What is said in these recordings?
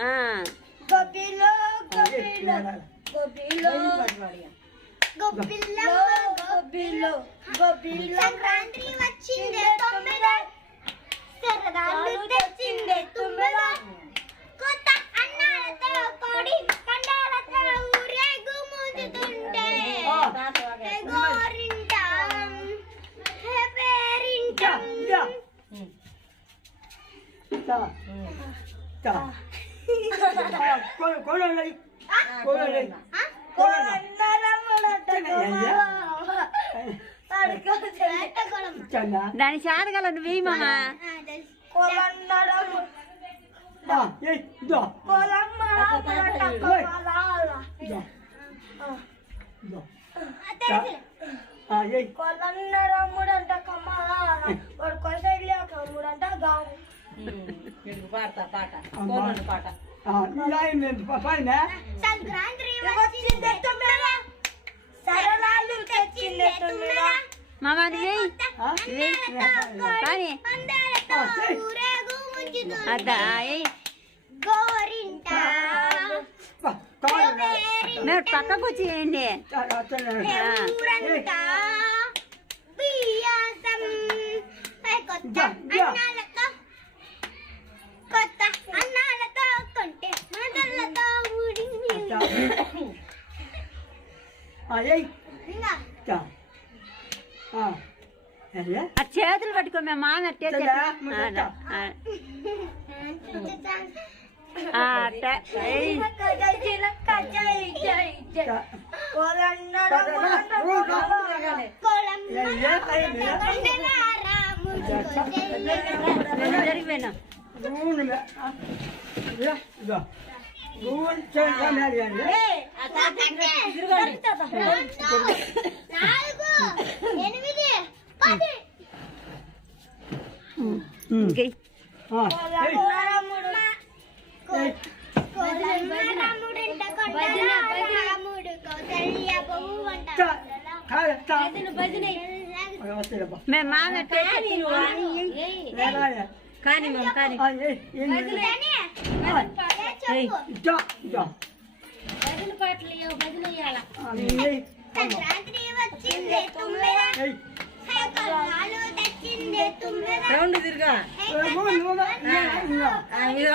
ఆ. గొబ్బిలో గొబ్బిలో గొబ్బిలో గొబ్బిలో గొబ్బిలో గొబ్బిలో సంక్రాంతి వచ్చిందే తొమ్మిద. సరదాలు తెచ్చిందే దాని శాతకాల నువ్వు వేయి మామ కొలన్నరమ్ముడంట పాడతా పాట కోమటి పాట. సంక్రాంతి వచ్చిందే తుమ్మెద సరళాలు తెచ్చిందే తుమ్మెద మామ నువ్వు వేయి కానీ పందాలతో ఊరేగు ముంచుతుంది అద్దా ఏయ్. గోరింట. మీరు పక్కకు వచ్చి వేయండి ఊరంతా బియ్యాసం. ఊడింది ఇంకా ఆ చేతులు పట్టుకో మేము మామ అట్టే చెయ్యా, చేతులు. ముందు ఆ, ఆ, అట్ట. ఏయ్. నేను జరిగిపోయినా మేము మామ కానీ కానీ. రౌండ్ తిరుగా.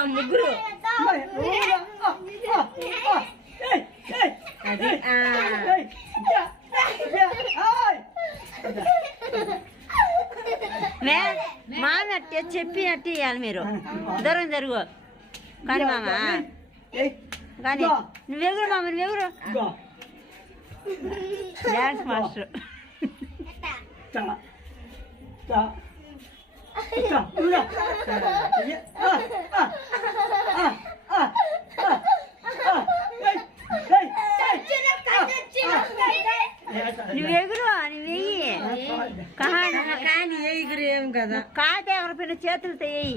ముగ్గురు. అది ఆ, మే మామ అట్టే చెప్పి అట్టే ఇవ్వాలి మీరు. దూరం జరుగు. కానీ మామ? కానీ నువ్వెగురు మామ నువ్వెగురు డాన్స్ మాస్టర్. నువ్వెగురు నువ్వెయ్యి కహాని కానీ ఎగురు ఏం కదా? కాత ఎవరిపోయిన చేతులతో వేయి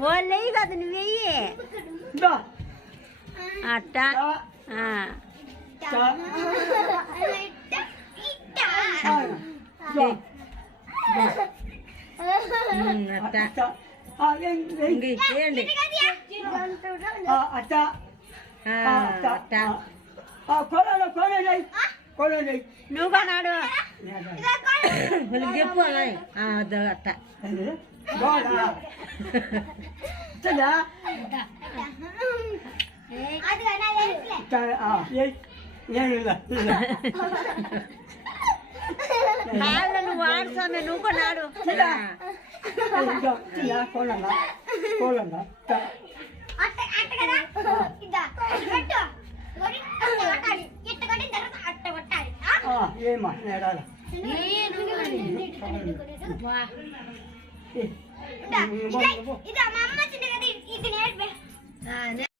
వాళ్ళు వెయ్యి కదా నువ్వెయ్యి అట్ట ఆ. ఉమ్, అట్ట ఇంక ఇచ్చేయండి అచ్చ ఆ, అట్ట కొలలో కొలలో కొలలో నువ్వు కొనాడు వాళ్ళకి చెప్పు అలా ఆ, అదో అట్ట కాళ్ళు నువ్వు వాడు స్వామి నువ్వు అట్ట కొట్టాలి ఆ? ఏమా నేడాల ഇതാ ഇതാ അമ്മച്ചിന്റെ കഥ ഇതിനെ